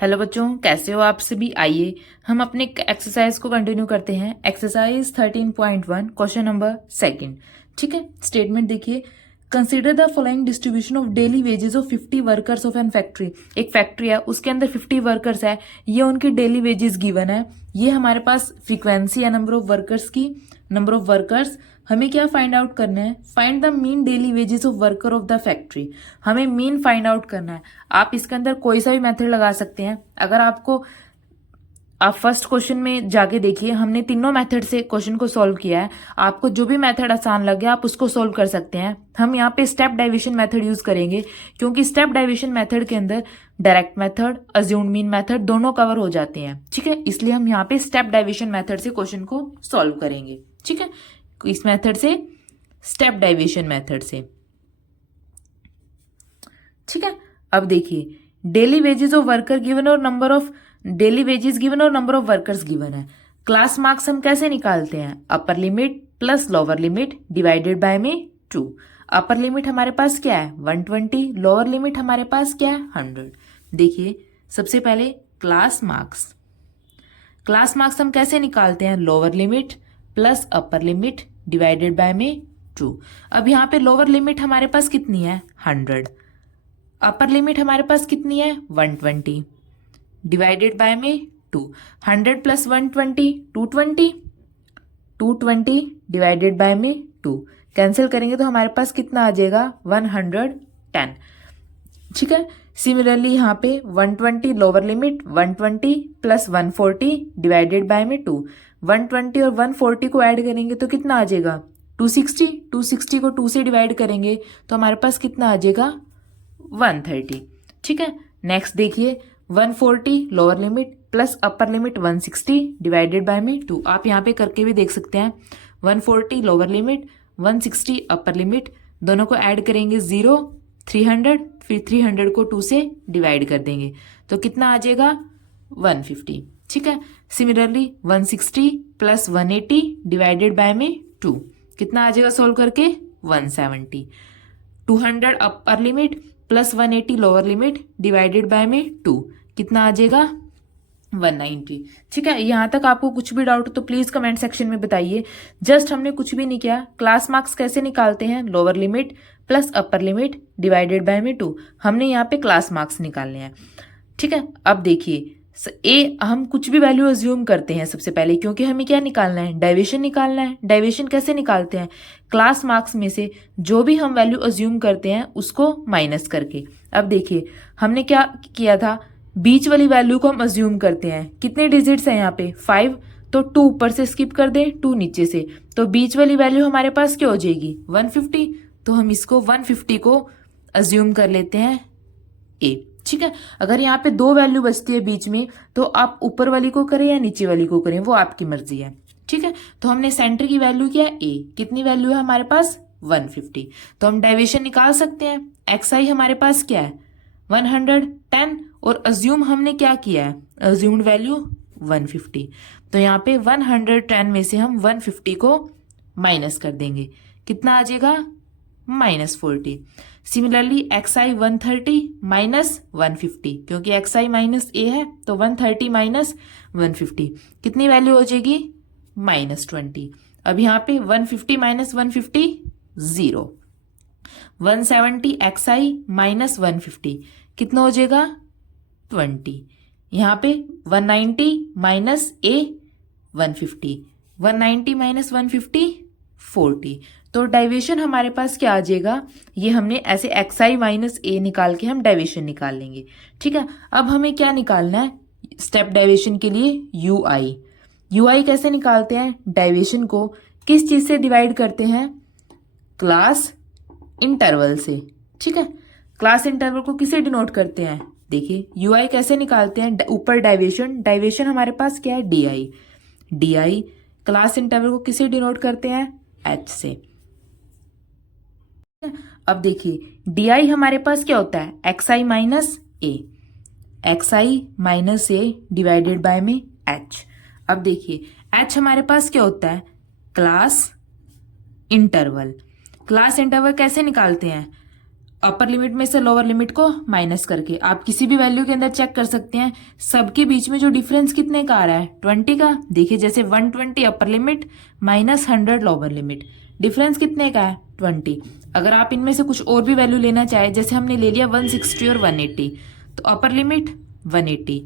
Hello बच्चों, कैसे हो आप सभी। आइए हम अपने एक्सरसाइज को कंटिन्यू करते हैं। Exercise 13.1 question number second. ठीक है, स्टेटमेंट देखिए। Consider the following distribution of daily wages of 50 workers of an factory. एक फैक्ट्री है, उसके अंदर 50 वर्कर्स है, ये उनकी डेली वेजेस गिवन है। ये हमारे पास फ्रीक्वेंसी है नंबर ऑफ वर्कर्स की, नंबर ऑफ वर्कर्स। हमें क्या फाइंड आउट करना है? Find the mean daily wages of worker of the factory. हमें मीन फाइंड आउट करना है। आप इसके अंदर कोई सा भी मेथड लगा सकते हैं। अगर आपको, आप फर्स्ट क्वेश्चन में जाके देखिए, हमने तीनों मेथड से क्वेश्चन को सॉल्व किया है। आपको जो भी मेथड आसान लगे आप उसको सॉल्व कर सकते हैं। हम यहाँ पे स्टेप डाइविजन मेथड यूज करेंगे, क्योंकि स्टेप डाइविजन मेथड के अंदर direct method, assumed mean method दोनों कवर हो जाते हैं। ठीक है, इसलिए हम यहाँ पे स्टेप डाइविजन मेथड से क्वेश्चन को सॉल्व करेंगे। ठीक है, इस मेथड से, स्टेप डाइविजन मेथड से। ठीक है, अब देखिए, daily wages of worker given और number of daily wages given और नंबर ऑफ वर्कर्स गिवन है। क्लास मार्क्स हम कैसे निकालते हैं? Upper limit plus lower limit divided by में 2। अपर लिमिट हमारे पास क्या है? 120। लोअर लिमिट हमारे पास क्या है? 100। देखिए, सबसे पहले क्लास मार्क्स। क्लास मार्क्स हम कैसे निकालते हैं? Lower limit plus upper limit divided by में 2। अब यहाँ पे लोअर लिमिट हमारे पास कितनी है? 100। अपर लिमिट हमारे पास कितनी है? 120 डिवाइडेड बाय में 2। 100 प्लस 120 220। 220 डिवाइडेड बाय में 2। कैंसिल करेंगे तो हमारे पास कितना आ जाएगा? 110। ठीक है, सिमिलरली यहाँ पे 120 lower limit, 120 plus 140 divided by में 2। 120 और 140 को ऐड करेंगे तो कितना आ जाएगा? 260। 260 को 2 से डिवाइड करेंगे तो हमारे पास कितना आ जाएगा? 130। ठीक है, नेक्स्ट देखिए, 140 lower limit plus upper limit 160 divided by में 2। आप यहाँ पे करके भी देख सकते हैं। 140 लोअर लिमिट, 160 अपर लिमिट, दोनों को ऐड करेंगे 0, 300, फिर 300 को 2 से डिवाइड कर देंगे तो कितना आ जाएगा? 150। ठीक है, सिमिलरली 160 प्लस 180 डिवाइडेड बाय में 2, कितना आ जाएगा सोल्व करके? 170। 200 अपर limit plus 180 lower limit divided by में 2, कितना आ जाएगा? 190। ठीक है, यहाँ तक आपको कुछ भी डाउट हो तो प्लीज कमेंट सेक्शन में बताइए। जस्ट हमने कुछ भी नहीं किया। क्लास मार्क्स कैसे निकालते हैं? Lower limit plus upper limit divided by में 2। हमने यहाँ पे क्लास मार्क्स निकालने हैं। ठीक है, अब देखिए, ए हम कुछ भी वैल्यू अज्यूम करते हैं सबसे पहले, क्योंकि हमें क्या निकालना है? डाइविएशन निकालना है। डाइविएशन कैसे निकालते हैं? क्लास मार्क्स में से जो भी हम वैल्यू अज्यूम करते हैं उसको माइनस करके। अब देखिए, हमने क्या किया था? बीच वाली वैल्यू को हम अज्यूम करते हैं। कितने डिजिट्स हैं यहाँ पे? 5। तो 2 ऊपर से स्किप कर दें, 2 नीचे से, तो बीच वाली वैल्यू हमारे पास क्या हो जाएगी? 150। तो हम इसको 150 को अज्यूम कर लेते हैं ए। ठीक है, अगर यहाँ पे 2 वैल्यू बचती है बीच में तो आप ऊपर वाली को करें या नीचे वाली को करें, वो आपकी मर्जी है। ठीक है, तो हमने सेंटर की वैल्यू क्या है? ए। कितनी वैल्यू है हमारे पास? 150। तो हम डेविएशन निकाल सकते हैं। एक्स आई हमारे पास क्या है? 110। और अज्यूम हमने क्या किया है? Assumed value 150। तो यहाँ पे 110 में से हम 150 को माइनस कर देंगे, कितना आ जाएगा? -40। सिमिलरली एक्स आई 130 माइनस 150, क्योंकि एक्स आई माइनस ए है तो 130 माइनस 150 कितनी वैल्यू हो जाएगी? -20। अब यहाँ पे 150 माइनस 150 0। 170 एक्स आई माइनस 150 कितना हो जाएगा? 20। यहाँ पे 190 माइनस ए 150, 190 माइनस 150 40। तो डाइविएशन हमारे पास क्या आ जाएगा? ये हमने ऐसे एक्स आई माइनस ए निकाल के हम डाइविएशन निकाल लेंगे। ठीक है, अब हमें क्या निकालना है स्टेप डाइविएशन के लिए? You I. यू आई कैसे निकालते हैं? डाइविएशन को किस चीज से डिवाइड करते हैं? क्लास इंटरवल से। ठीक है, क्लास इंटरवल को किसे डिनोट करते हैं? देखिए, यू आई कैसे निकालते हैं? ऊपर डाइविएशन, डाइविएशन हमारे पास क्या है? D I. D I class interval को किसे डिनोट करते हैं? एच से। अब देखिए, डी आई हमारे पास क्या होता है? X I minus A. X I minus A divided by में एच। अब देखिए, एच हमारे पास क्या होता है? Class interval. क्लास इंटरवल कैसे निकालते हैं? अपर लिमिट में से लोअर लिमिट को माइनस करके आप किसी भी वैल्यू के अंदर चेक कर सकते हैं सबके बीच में जो डिफरेंस कितने का आ रहा है 20 का। देखिए जैसे 120 upper limit minus 100 lower limit, difference कितने का है 20। अगर आप इनमें से कुछ और भी वैल्यू लेना चाहे, जैसे हमने ले लिया 160 और 180, तो upper limit 180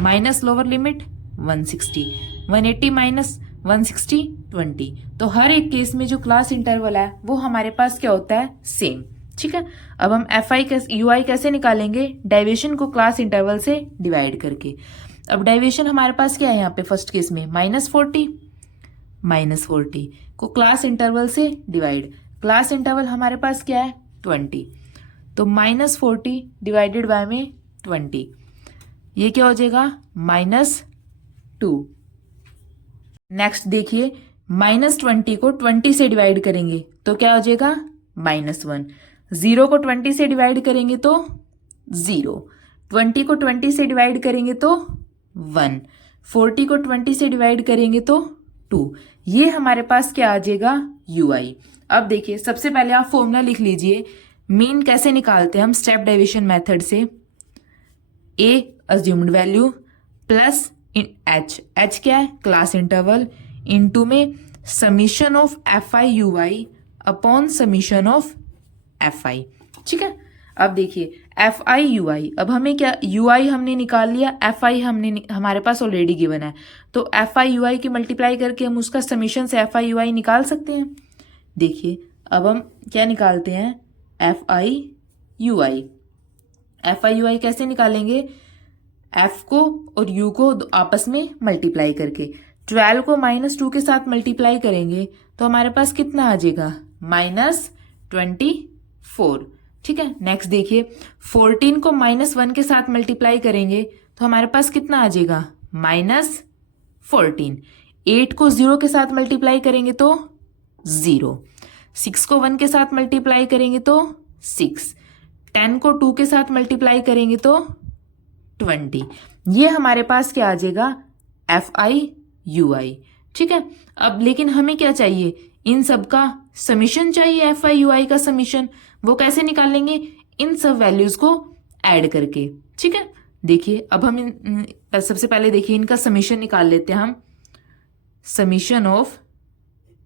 minus lower limit 160, 180 minus 160 20। तो हर एक केस में जो क्लास इंटरवल है वो हमारे पास क्या होता है सेम। ठीक है, अब हम ui कैसे निकालेंगे, डेविएशन को क्लास इंटरवल से डिवाइड करके। अब डेविएशन हमारे पास क्या है यहाँ पे फर्स्ट केस में -40 को क्लास इंटरवल से डिवाइड, क्लास इंटरवल हमारे पास क्या है 20, तो -40 डिवाइडेड बाय में 20, ये क्या हो जाएगा -2। नेक्स्ट देखिए -20 को 20 से डिवाइड करेंगे तो क्या हो जाएगा -1, 0 को 20 से डिवाइड करेंगे तो 0, 20 को 20 से डिवाइड करेंगे तो 1, 40 को 20 से डिवाइड करेंगे तो 2। ये हमारे पास क्या आ जाएगा ui। अब देखिए सबसे पहले आप फॉर्मूला लिख लीजिए, मीन कैसे निकालते हैं हम स्टेप डेविएशन मेथड से, a assumed value plus h क्या है क्लास इंटरवल, इनटू में summation of fi ui upon summation of fi। ठीक है, अब देखिए fi ui, अब हमें क्या ui हमने निकाल लिया, fi हमारे पास ऑलरेडी गिवन है, तो fi ui की मल्टीप्लाई करके हम उसका समीशन से fi ui निकाल सकते हैं। देखिए अब हम क्या निकालते हैं fi ui कैसे निकालेंगे, f को और u को आपस में मल्टीप्लाई करके, 12 को -2 के साथ मल्टीप्लाई करेंगे तो हमारे पास कितना आ जाएगा -24। ठीक है, नेक्स्ट देखिए 14 को -1 के साथ मल्टीप्लाई करेंगे तो हमारे पास कितना आ जाएगा -14, 8 को 0 के साथ मल्टीप्लाई करेंगे तो 0, 6 को 1 के साथ मल्टीप्लाई करेंगे तो 6, 10 को 2 के साथ मल्टीप्लाई करेंगे तो 20। ये हमारे पास क्या आ जाएगा fi ui। ठीक है, अब लेकिन हमें क्या चाहिए, इन सब का समीशन चाहिए, fi ui का समीशन, वो कैसे निकालेंगे, इन सब वैल्यूज को ऐड करके। ठीक है, देखिए अब हम सबसे पहले देखिए इनका समीशन निकाल लेते हैं हम, समीशन ऑफ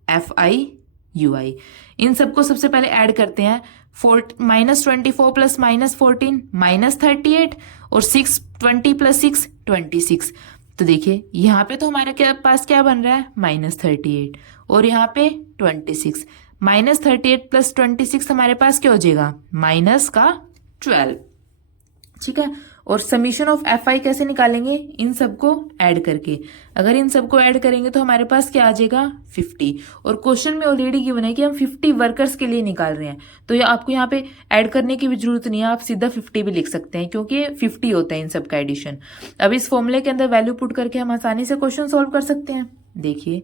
fi ui, इन सबको सबसे पहले ऐड करते हैं, -24 प्लस -14 -38 और 20 प्लस 6 26। तो देखिए यहाँ पे तो हमारे पास क्या बन रहा है -38 और यहाँ पे 26, -38 प्लस 26 हमारे पास क्या हो जाएगा -12। ठीक है, और समीशन ऑफ fi कैसे निकालेंगे, इन सबको ऐड करके, अगर इन सबको ऐड करेंगे तो हमारे पास क्या आ जाएगा 50, और क्वेश्चन में ऑलरेडी गिवन है कि हम 50 वर्कर्स के लिए निकाल रहे हैं, तो ये आपको यहाँ पे ऐड करने की भी जरूरत नहीं है, आप सीधा 50 भी लिख सकते हैं क्योंकि 50 होता है इन सब का एडिशन। अब इस फॉर्मूले के अंदर वैल्यू पुट करके हम आसानी से क्वेश्चन सोल्व कर सकते हैं। देखिए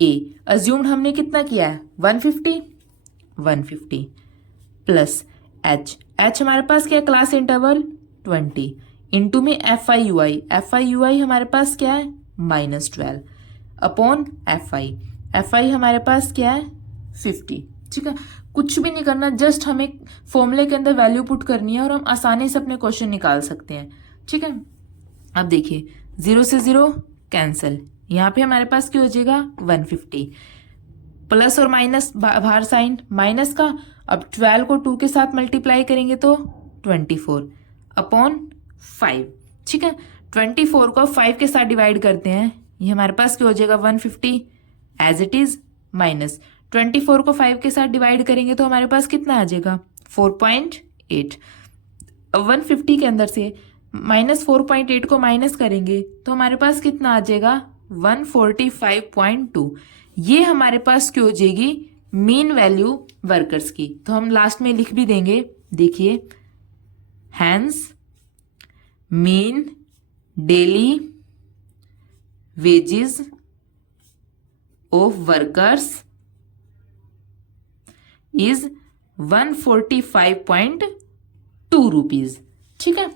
a अज्यूम्ड हमने कितना किया है 150 प्लस h हमारे पास क्या है क्लास इंटरवल 20 इंटू में fi ui हमारे पास क्या है -12 अपॉन fi हमारे पास क्या है 50। ठीक है, कुछ भी नहीं करना, जस्ट हमें फॉर्मूले के अंदर वैल्यू पुट करनी है और हम आसानी से अपने क्वेश्चन निकाल सकते हैं। ठीक है, अब देखिए 0 से 0 कैंसिल, यहाँ पे हमारे पास क्या हो जाएगा 150, प्लस और माइनस बाहर साइन माइनस का, अब 12 को 2 के साथ मल्टीप्लाई करेंगे तो 24 अपॉन 5। ठीक है, 24 को 5 के साथ डिवाइड करते हैं, ये हमारे पास क्या हो जाएगा 150 एज इट इज, माइनस 24 को 5 के साथ डिवाइड करेंगे तो हमारे पास कितना आ जाएगा 4.8। अब 150 के अंदर से -4.8 को माइनस करेंगे तो हमारे पास कितना आ जाएगा 145.2। ये हमारे पास क्या हो जाएगी मीन वैल्यू वर्कर्स की, तो हम लास्ट में लिख भी देंगे। देखिए hence mean daily wages of workers is 145.2 rupees. ठीक है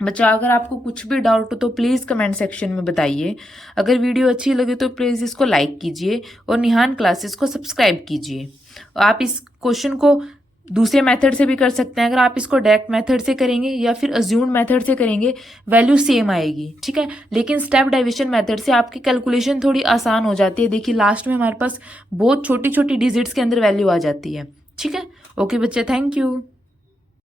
बच्चा, अगर आपको कुछ भी डाउट हो तो प्लीज़ कमेंट सेक्शन में बताइए। अगर वीडियो अच्छी लगे तो प्लीज़ इसको लाइक कीजिए और निहान क्लासेस को सब्सक्राइब कीजिए। आप इस क्वेश्चन को दूसरे मेथड से भी कर सकते हैं। अगर आप इसको डायरेक्ट मेथड से करेंगे या फिर अज्यूम्ड मेथड से करेंगे वैल्यू सेम आएगी, ठीक है। लेकिन स्टेप डाइविजन मेथड से आपकी कैलकुलेशन थोड़ी आसान हो जाती है। देखिए लास्ट में हमारे पास बहुत छोटी छोटी डिजिट्स के अंदर वैल्यू आ जाती है, ठीक है। ओके बच्चे, थैंक यू।